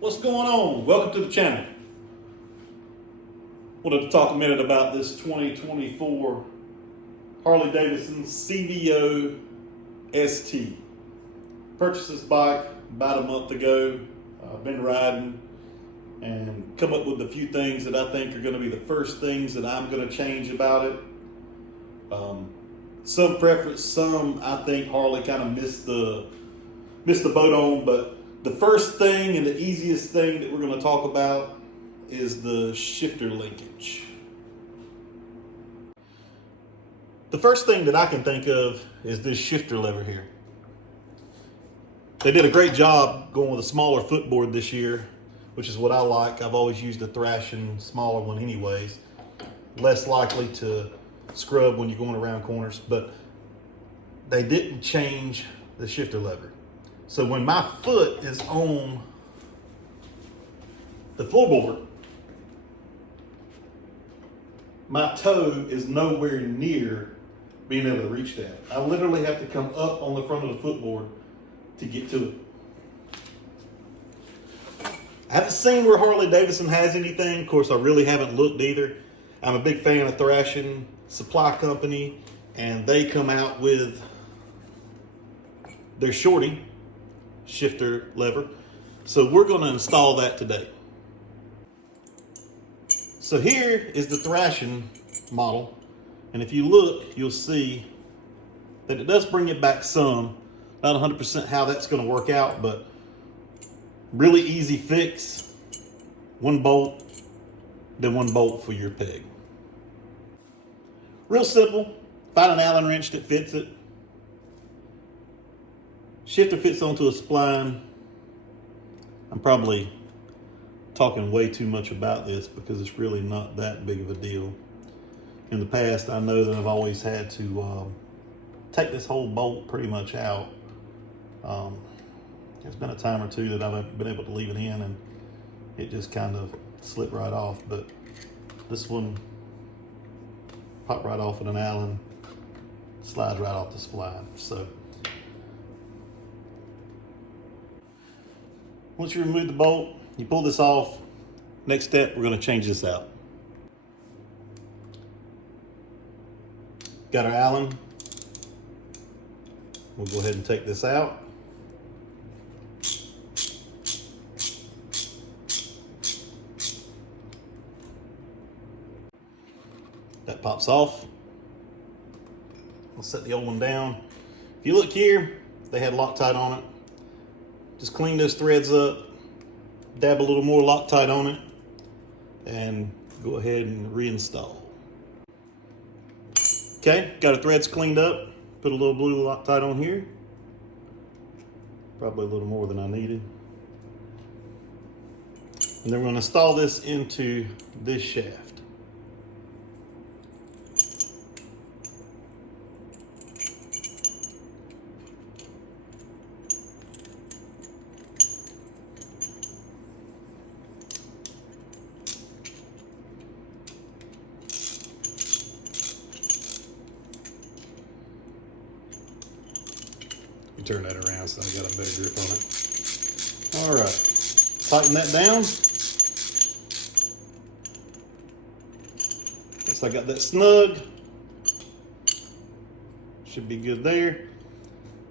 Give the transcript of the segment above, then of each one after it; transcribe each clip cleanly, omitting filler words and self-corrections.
What's going on? Welcome to the channel. Wanted to talk a minute about this 2024 Harley Davidson CVO ST. Purchased this bike about a month ago. I've been riding and come up with a few things that I think are going to be the first things that I'm going to change about it. Some preference, some I think Harley kind of missed the boat on, but the first thing and the easiest thing that we're going to talk about is the shifter linkage. The first thing that I can think of is this shifter lever here. They did a great job going with a smaller footboard this year, which is what I like. I've always used a Thrashing smaller one anyways. Less likely to scrub when you're going around corners, but they didn't change the shifter lever. So when my foot is on the floorboard, my toe is nowhere near being able to reach that. I literally have to come up on the front of the footboard to get to it. I haven't seen where Harley Davidson has anything. Of course, I really haven't looked either. I'm a big fan of Thrashing Supply company, and they come out with their shorty shifter lever. So we're going to install that today. So here is the Thrashing model, and if you look, you'll see that it does bring it back some. Not 100% how that's going to work out, but really easy fix. One bolt, then one bolt for your peg. Real simple. Find an Allen wrench that fits it. Shifter fits onto a spline. I'm probably talking way too much about this because it's really not that big of a deal. In the past, I know that I've always had to take this whole bolt pretty much out. There's been a time or two that I've been able to leave it in and it just kind of slipped right off, but this one popped right off with an Allen, slides right off the spline. So once you remove the bolt, you pull this off. Next step, we're going to change this out. Got our Allen. We'll go ahead and take this out. That pops off. I'll set the old one down. If you look here, they had Loctite on it. Just clean those threads up, dab a little more Loctite on it, and go ahead and reinstall. Okay, got our threads cleaned up. Put a little blue Loctite on here. Probably a little more than I needed. And then we're going to install this into this shaft. Turn that around so I got a better grip on it. All right, tighten that down. Looks like I got that snug. Should be good there.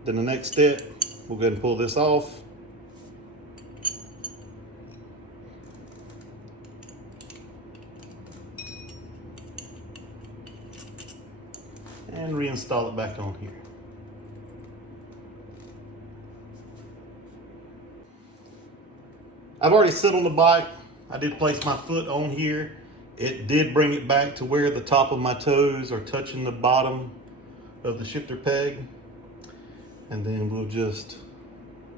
Then the next step, we'll go ahead and pull this off. And reinstall it back on here. I've already sit on the bike. I did place my foot on here. It did bring it back to where the top of my toes are touching the bottom of the shifter peg. And then we'll just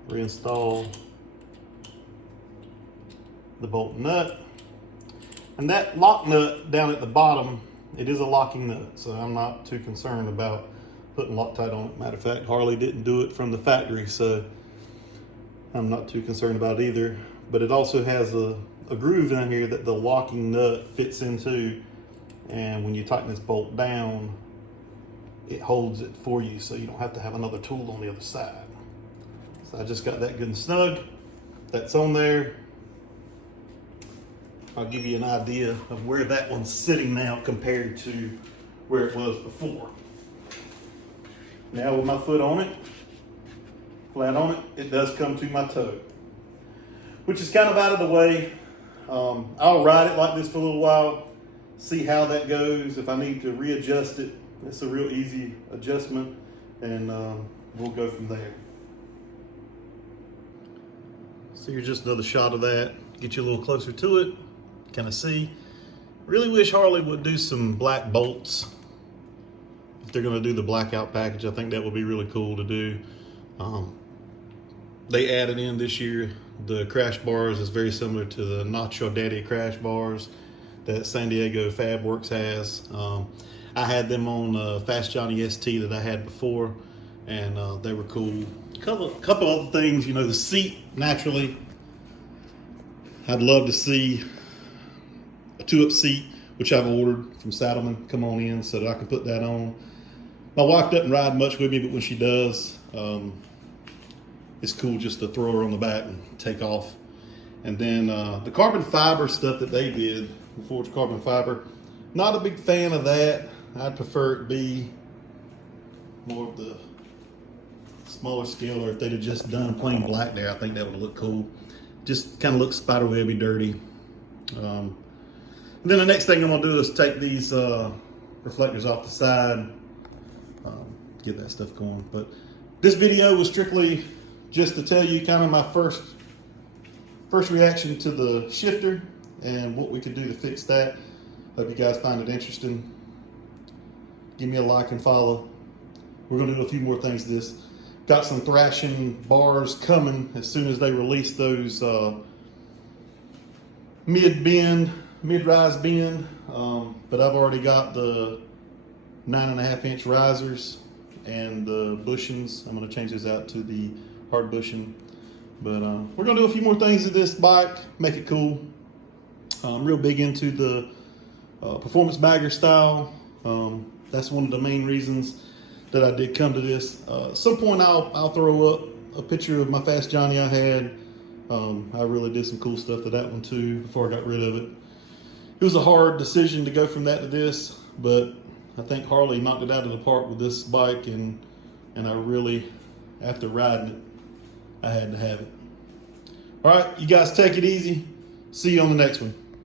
reinstall the bolt nut. And that lock nut down at the bottom, it is a locking nut, so I'm not too concerned about putting Loctite on it. Matter of fact, Harley didn't do it from the factory, so I'm not too concerned about it either. But it also has a groove in here that the locking nut fits into, and when you tighten this bolt down, it holds it for you, so you don't have to have another tool on the other side. So I just got that good and snug. That's on there. I'll give you an idea of where that one's sitting now compared to where it was before. Now with my foot on it, flat on it, it does come to my toe, which is kind of out of the way. I'll ride it like this for a little while, see how that goes. If I need to readjust it, it's a real easy adjustment, and we'll go from there. So here's just another shot of that. Get you a little closer to it, kind of see. Really wish Harley would do some black bolts. If they're gonna do the blackout package, I think that would be really cool to do. They added in this year the crash bars is very similar to the Nacho Daddy crash bars that San Diego Fab Works has. I had them on Fast Johnny ST that I had before, and they were cool. Couple other things, you know, the seat, naturally, I'd love to see a 2-up seat, which I've ordered from Saddlemen, come on in so that I can put that on. My wife doesn't ride much with me, but when she does, it's cool just to throw her on the back and take off. And then the carbon fiber stuff that they did, the forged carbon fiber, not a big fan of that. I'd prefer it be more of the smaller scale, or if they'd have just done plain black there, I think that would look cool. Just kind of looks spiderwebby dirty. And then the next thing I'm gonna do is take these reflectors off the side, get that stuff going. But this video was strictly just to tell you kind of my first reaction to the shifter and what we could do to fix that. Hope you guys find it interesting. Give me a like and follow. We're gonna do a few more things to this. Got some thrashing bars coming as soon as they release those mid-rise bend, but I've already got the 9.5-inch risers and the bushings. I'm going to change those out to the hard bushing, but we're going to do a few more things to this bike, make it cool. I'm real big into the performance bagger style. That's one of the main reasons that I did come to this. At some point I'll throw up a picture of my Fast Johnny I had. I really did some cool stuff to that one too before I got rid of it. It was a hard decision to go from that to this, but I think Harley knocked it out of the park with this bike, and I really, after riding it, I had to have it. All right, you guys take it easy. See you on the next one.